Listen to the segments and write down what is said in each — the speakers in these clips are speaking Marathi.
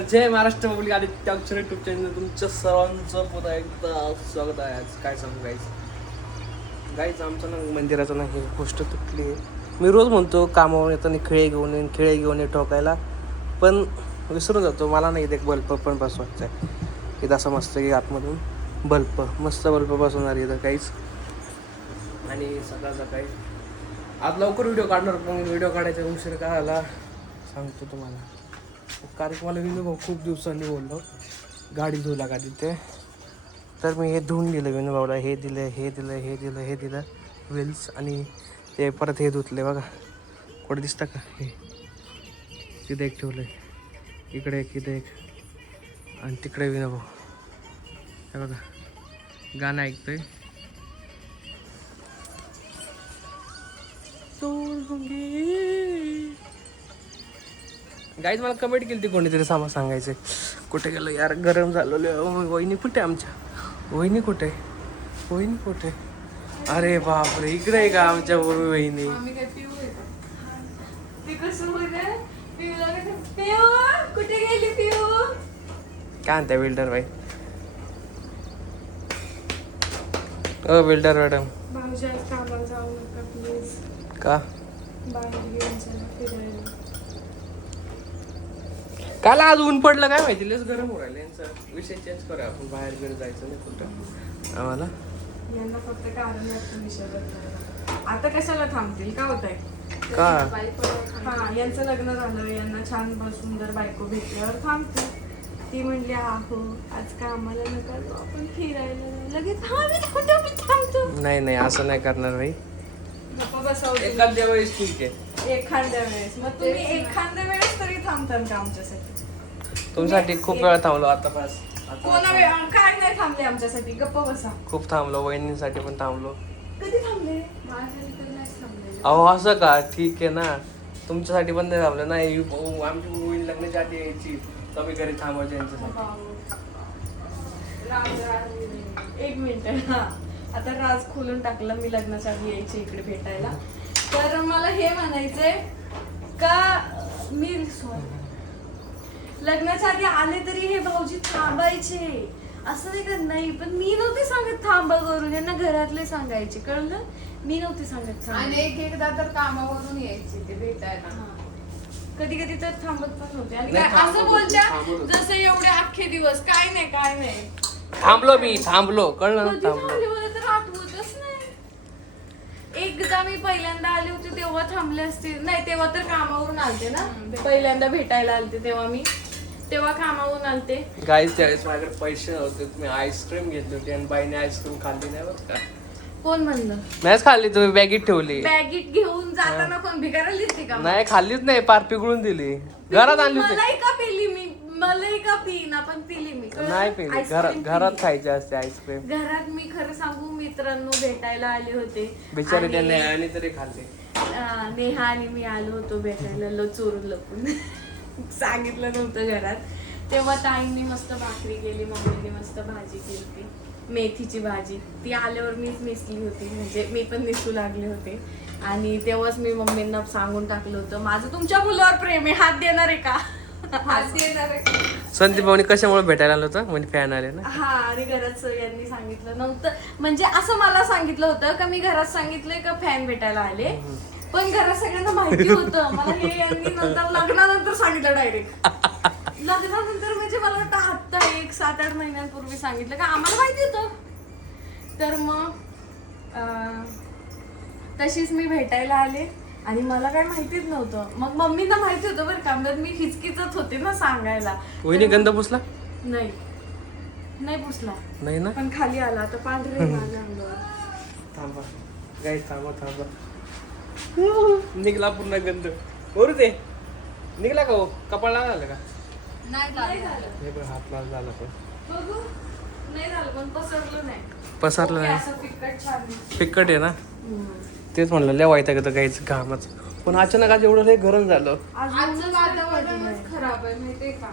नमस्कार, जय महाराष्ट्र पब्लिक आदित्य अक्षर युट्यूब चॅनल तुमच्या सर्वांचं पुन्हा एकदा स्वागत आहे. आज काय सांगू गाईच आमचं ना मंदिराचं ना ही गोष्ट तुटली आहे. मी रोज म्हणतो कामावर येताना खिळे घेऊन ये ठोकायला, पण विसरून जातो. मला नाही एक बल्ब पण बसवायचा आहे इथं असं मस्त की आतमधून मस्त बल्ब बसवणार इथं काहीच. आणि सकाळी आज लवकर व्हिडिओ काढणार, पण व्हिडिओ काढायचा उशीर का आला सांगतो तुम्हाला. कारण की मला विनू भाऊ खूप दिवसांनी बोललो गाडी धुवू लागा तिथे, तर मी हे धुवून दिलं विनू भाऊला. हे दिलं व्हील्स, आणि ते परत हे धुतले बघा. कुठे दिसतं का? हे तिथे एक ठेवलं आहे, इकडे एक आणि तिकडे विनू भाऊ. हे बघा गाणं ऐकतोय. गाईज मला कमेंट केली ती कोणीतरी सांगायचे कुठे गेलं यार, गरम झालेलं. वहिनी कुठे आमच्या? वहिनी कुठे? अरे बापरे, इकडे आहे का आमच्या वहिनी? कुठे गेली पिऊ? काय म्हणताय बिल्डर बाई? ओ बिल्डर मॅडम, कामाला जाऊ नका प्लीज. का बाहेर घेऊन चला फिरायला. काल आज ऊन पडलं काय माहिती, लस गरम हो राहिलं. यांचा विषय चेंज करूया आपण, बाहेर जायचं नाही कुठं आम्हाला. यांना फक्त कारण आता कशाला थांबतील? का होत आहे का? हा, यांचं लग्न झालं, यांना छान सुंदर बायको भेटल्यावर थांबतील. ती म्हणली आहो आज का आम्हाला नका जाऊ, आपण फिरायला. लगेच हा मी थांबतो. नाही असं नाही करणार भाई. गप्पा बसावं. एखाद्या वेळेस ठीक आहे, एखाद्या वेळेस. मग तुम्ही एखाद्या वेळेस तरी थांबताल का आमच्यासाठी? तुमच्यासाठी खूप वेळा थांबलो आता बस. कोणा वेळ काय नाही थांबले आमच्यासाठी? गप्पा बसा. खूप थांबलो, वहिनीसाठी पण थांबलो. कधी थांबले? माझ्यासाठी तर नाही थांबले. अहो असं का? ठीक आहे ना, तुमच्यासाठी पण नाही थांबलं. नाही आमची वहिनी लग्नाच्या आधी यायची, कमी घरी थांबायचे यांच्यासाठी. एक मिनिट. हा, आता राज खोलून टाकलं. मी लग्नाच्या आधी यायचे इकडे भेटायला. तर मला हे म्हणायचंय का मी लग्नाच्या आधी आले तरी हे भाऊजी थांबायचे, असं नाही का? नाही, पण मी नव्हते सांगत थांबा करून. यांना घरातले सांगायचे, कळलं? मी नव्हते सांगत. आणि एकदा तर कामावरून यायचे ते भेटायला. कधी तर थांबत पण नव्हते. आणि नाही, काय असं थांबत बोलत्या होते. जसं एवढे अख्खे दिवस काय नाही. थांबलो कळलं ना, कधी थांबलो. थांबले मला तर आठवतच नाही. एकदा मी पहिल्यांदा आले होते तेव्हा थांबले असते. नाही, तेव्हा तर कामावरून आलते ना. पहिल्यांदा भेटायला आलते तेव्हा कामावरून आलते. गाईज त्यावेळेस माझ्याकडे पैसे नव्हते, तुम्ही आईस्क्रीम घेतली होती आणि बाईने आईस्क्रीम खाल्ली नाही बघ का. कोण म्हणलं? मॅच खाल्ली, तुम्ही बॅगीत ठेवली. बॅगीत घेऊन जाताना कोण भिकायला दिसते का? नाही खाल्लीच नाही, पार पिघळून दिली. घरात आणली होती. मलाई का पिली मी? मलाई का पिना पण पिली मी. नाही पिली, आईस्क्रीम घरात पिली. खायची असते आईस्क्रीम. घरात मी खरं सांगू, मित्रांनो भेटायला आले होते. बिचारे आणि, त्यांनी आणि तरी खाल्ले. नेहा आणि मी आलो होतो भेटायला, चोरून लपून. सांगितलं नव्हतं घरात. तेव्हा ताईंनी मस्त भाकरी केली, मम्मीने मस्त भाजी केली, मेथीची भाजी. ती आल्यावर मीच मिसली होती, म्हणजे मी पण मिसू लागले होते. आणि तेव्हाच मी मम्मींना सांगून टाकलं होतं माझं तुमच्या मुलावर प्रेम आहे, हात देणार आहे का? हात देणार आहे. संदीप भाऊनी कशामुळे भेटायला आलं होतं? म्हणजे फॅन आले ना. हा, आणि घरात यांनी सांगितलं नव्हतं, म्हणजे असं मला सांगितलं होतं का मी घरात सांगितलंय का फॅन भेटायला आले, पण घरात सगळ्यांना माहिती होतं. मला हे यांनी नंतर लग्नानंतर सांगितलं डायरेक्ट. लग्नानंतर म्हणजे मला वाटतं आता 7-8 महिन्यांपूर्वी सांगितलं का आम्हाला माहिती होतं. तर मग तशीच मी भेटायला आले आणि मला काय माहितीच नव्हतं. मग मम्मीला माहिती होतं बरं का, मग मी हिचकिचत होते ना सांगायला. वहिनी गंध पुसला नाही पुसला नाही ना. पण खाली आला आता पांढरे अंगावर. थांबा गाईज, थांबा. निघला पूर्ण गंध. बरोबर ते निघला का? हो कपाळ लागला का? नाही झालं. हे पण हात लाल झाला, पण बघू, नाही झालं, पण पसरलं नाही. पसरलं ओके, नाही. असं फिक्कट छान दिसतं. फिक्कट आहे ना. तेच म्हणलं लय वाईट आहे गाईच घामच. पण अचानक आज एवढं लय गरम झालं. आजचं वातावरणच खराब आहे माहितीये का?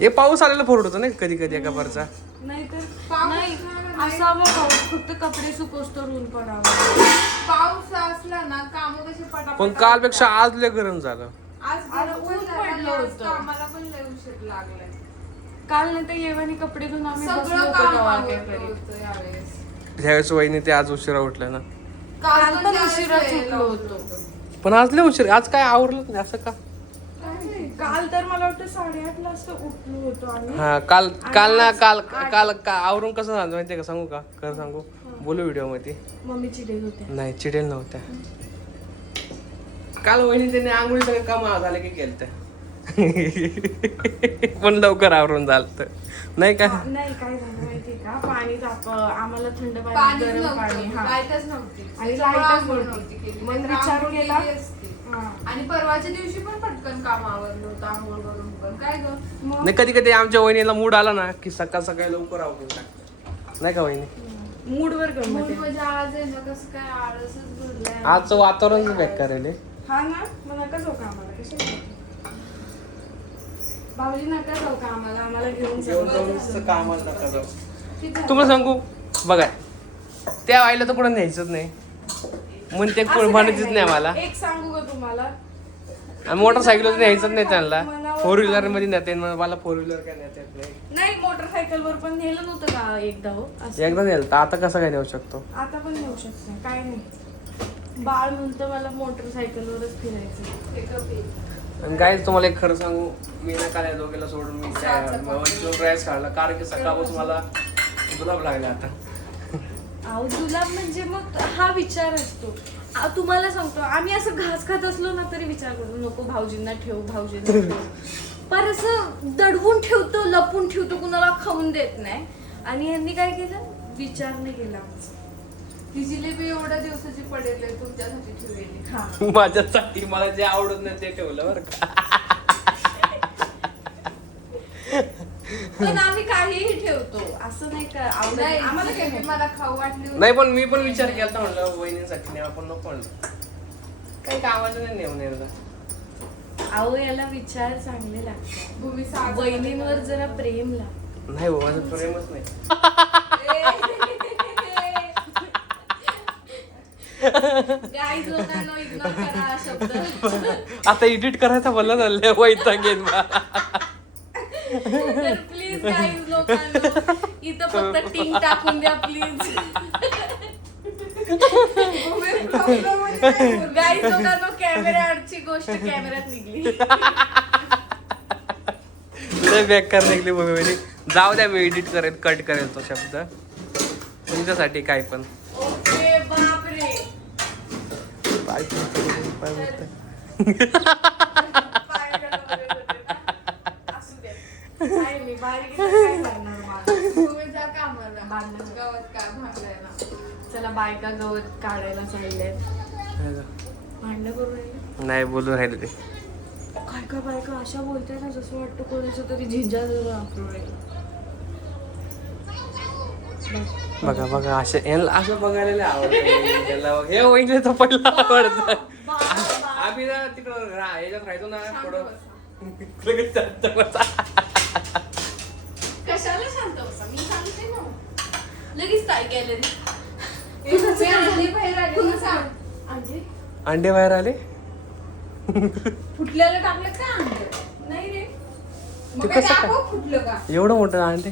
हे पाऊस आलेला फोड होतो ना कधी एका बारचा. नाहीतर पाऊस नाही नाही. असावं पाऊस, फक्त कपडे सुकोस्तर ऊन पडावं. पाऊस असला ना काम कसे पण पटापट कालपेक्षा आज लय गरम झालं. आज आज बरोबर ऊन झालं आणि पडलं आज होतं. कामाला पण लय उशीर लागलाय. काल नाही तर येवानी कपडे धुवून आम्ही बसलो सगळं होतो काम गव्हा आवरलं करीत. होतं यावेळेस. ह्यावेळेस वहिनी ते आज उशिरा उठल्या ना. काल पण त्यावेळेस उशिराच वेळेला उठलो उठलो होतो. पण आज लय उशीर, आज काय आवरलंच नाही असं का? काल तर मला वाटतं 8:30 ला असं उठलो होतो आम्ही. हा काल काल ना आज काल 8. काल आवरून कसं झालं माहितीये का, सांगू का? खरं सांगू, बोलू व्हिडिओ मध्ये. मम्मी चिडेल होत्या. नाही चिडेल नव्हत्या. काल वहिनी त्यांनी आंघोळी सगळं काम झाले की केलं पण लवकर आवरून झालं नाही का? नाही काय झालं माहितीये का, पाणी आम्हाला थंड पाणी पाणीच गरम पाणी नव्हतं, हा लाईटच नव्हती. आणि त्याच्यामुळे लाईटच आंघोळ नव्हती. केली. मग नाहीतर विचार आंघोळ केला. केली असती. हा. आणि परवाच्या दिवशी पण पटकन काम आवरलं होतं आंघोळ करून पण. काय ग? मग नाही कधी कधी आमच्या वहिनीला मूड आला ना की सकाळ सकाळी लवकर आवरून टाकतं. नाही का वहिनी? मूडवर गंमत मूड आहे. म्हणजे आज आहे ना कसं काय आळसच भरलाय. आजचं वातावरणच बेकार आहे रे. हा ना, मग नका जाऊ का आम्हाला, कशाला भाऊजी नका जाऊ का आम्हाला, आम्हाला घेऊन जेवण जाऊ. करून कामाला नका जाऊ. किती झालं? तुम्हाला सांगू बघा, त्या आईला तर कुठं न्यायचंच नाही म्हणून ते असं काही म्हणायचंच नाही मला. एक सांगू का तुम्हाला, आणि मोटरसायकल न्यायचंच नाही त्यांना. मनावर 4 व्हीलर मध्ये नेता येईल, मला 4 व्हीलर काय नेता येत नाही. नाही मोटरसायकलवर पण नेलं नव्हतं का एकदा हो असं. एकदा नेलं तर आता कसं काय नेऊ शकतो? आता पण नेऊ शकतो, काय नाही. बाळ म्हणतं मला मोटरसायकलवरच फिरायचं. हे कपी. आणि काय तुम्हाला एक खरं सांगू, मी ना काय दोघीला सोडून मी राईस काढला कारण की सकाळपासून मला गुलाब लागला आता. अहो गुलाब म्हणजे मग हा विचार असतो. तुम्हाला सांगतो, आम्ही असं घास खात असलो ना तरी विचार करतो नको भाऊजींना ठेव, भाऊजींना ठेव. पर असं दडवून ठेवतो, लपून ठेवतो, कुणाला खाऊन देत नाही. आणि यांनी काय केलं, विचार नाही केला. ती जिलेबी एवढ्या दिवसाची पडेल आहे, तुमच्यासाठी ठेवलेली. हा माझ्यासाठी मला जे आवडत नाही ते ठेवलं बरं का. पण आम्ही काहीही ठेवतो, असं नाही का आवडत नाही, आम्हाला काय जिलेबी मला खाऊ वाटली होती. नाही पण मी पण विचार केला म्हणलं वहिनीसाठी नाही, आपण नको म्हणलं काही कामाचं नाही नेऊन एकदा. अहो याला विचार चांगले लागतात. भूमी साज- बहिणींवर जरा प्रेम लाग. नाही हो, माझं प्रेमच नाही. गाईज लोकांना इग्नोर करा हा शब्द. आता एडिट करायचा बोलला झालं वैतागेन मला. तर प्लीज गाईज लोकांना इथं फक्त टिंग टाकून द्या प्लीज. गाईज लोकांना कॅमेऱ्याची गोष्ट कॅमेऱ्यात निघली. लय बेकार निघली वहिनी. जाऊ द्या, मी एडिट करेन, कट करेल तो शब्द तुमच्यासाठी काय पण. ओके बापरे. पाय बोलतोय. असू दे. काय मी बारीक आहे, काय करणार मला. भूमी जा कामाला. बांधलं. गवत का भांडायला. चला बायका गवत काढायला चाललेत. भांडणं करू राहिले. नाही बोलू राहिले ते. काय काय बायका अशा बोलताय ना जसं वाटतं कोणाचं तरी झिंजा बघा बघा असे असं बघायला लय आवडतं. याला हे वहिनी तर पहिला आवडतं. आम्ही ना तिकडं याच्यात राहायचो ना थोडं लगेच शांत बसा. कशाला शांत बसा, मी सांगते ना. लगेच काय गॅलरी हे भूमी अंडी बाहेर आली ना सांग. अंडे अंडे बाहेर आले. फुटलेलं टाकलं का अंड? नाही रे, मग ते काय कसं काय? दाखव फुटलं का? एवढं मोठं अंडे.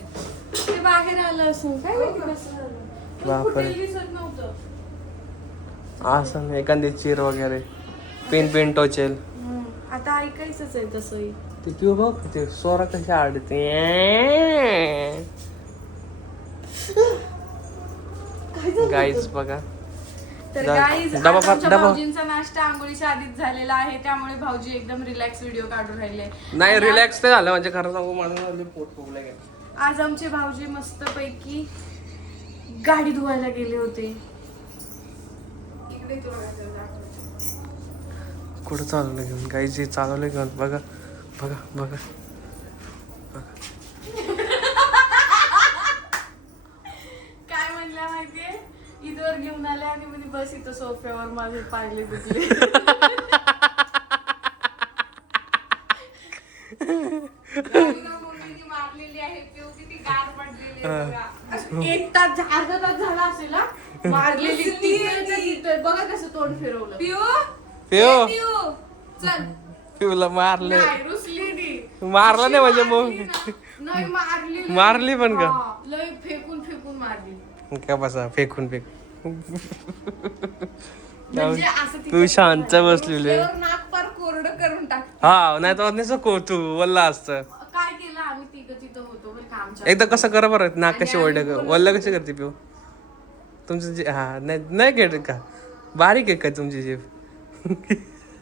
ते बाहेर आलं असं काय माहिती कसं झालं. पण बापरे. फुटेल दिसत नव्हतं. असं नाही, एखादी चीर वगैरे पेन टोचेल. आता ऐकायचंच आहे तसंही. ते तू बघ ते सोरा कशी आडते. गाईज बघा. तर डबा- गाईज डबा- आमच्या डबा- भाऊजींचा नाश्ता आंघोळीच्या आधीच झालेला आहे, त्यामुळे भाऊजी एकदम रिलॅक्स व्हिडिओ काढून राहिले. नाही आणि रिलॅक्स ते झालं म्हणजे खरं सांगू माझं झालं पोट फुगलं गेलं. आज आमचे भाऊजी मस्त पैकी गाडी धुवायला गेले होते. इकडे तुला काय दाखवते. कुठं चालवलं घेऊन गाईज चालवलं घेऊन बघा बघा बघा. काय म्हणल्या माहितीये, ईदवर घेऊन आले आणि म्हणे बस इथं सोफ्यावर माझे पाडले दुखले. गाडीला मम्मीने मारलेली आहे, पिऊ किती गार पडलेली आहे बघा. एक तास अर्धा तास झाला असेल हा. मारलेली तिथं बघा कसं तोंड फिरवलं. पिऊ पिऊ पिऊ चल पिऊला मारले. नाही, रुसली ती. मारला नाही म्हणजे मारली मग ना. नाही मारली लय. मारली पण का? हा, लय फेकून फेकून मारली. का बसा फेकून फेक. म्हणजे असं तिच्या तू शांत बसलेले. रुसल्यावर नाक पार कोरडं करून टाक. हा नाही तर नको तू वल्ला असतं. काय केलं आम्ही तिथं होतो बरं का आमच्या. एकदा कसं करा बरं नाक कशी आणि ओढ आम्ही बोलत वल्ल कशी करते पिऊ तुमचं जे हा नाही घेत का बारीक आहे का तुमची जीभ.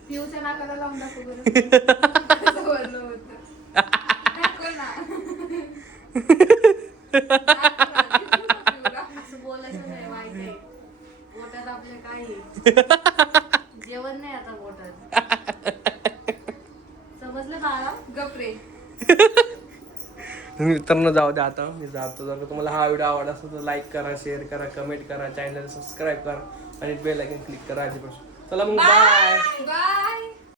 पिऊच्या नाकाला लावून दाखव बरं. कसं वळलं होतं. दाखव ना. असं बोलायचं नाही वाईट आहे. पोटात आपल्या काय आहे? जेवण नाही आता पोटात. समजलं बाळा? गपरे. मित्रांनो जाऊ द्या आता मी जातो. जर तुम्हाला हा व्हिडिओ आवडला असेल तर लाईक करा, शेअर करा, कमेंट करा, चॅनल सबस्क्राईब करा आणि बेल आयकॉन क्लिक करा आधीपासून. चला मग बाय. बाय.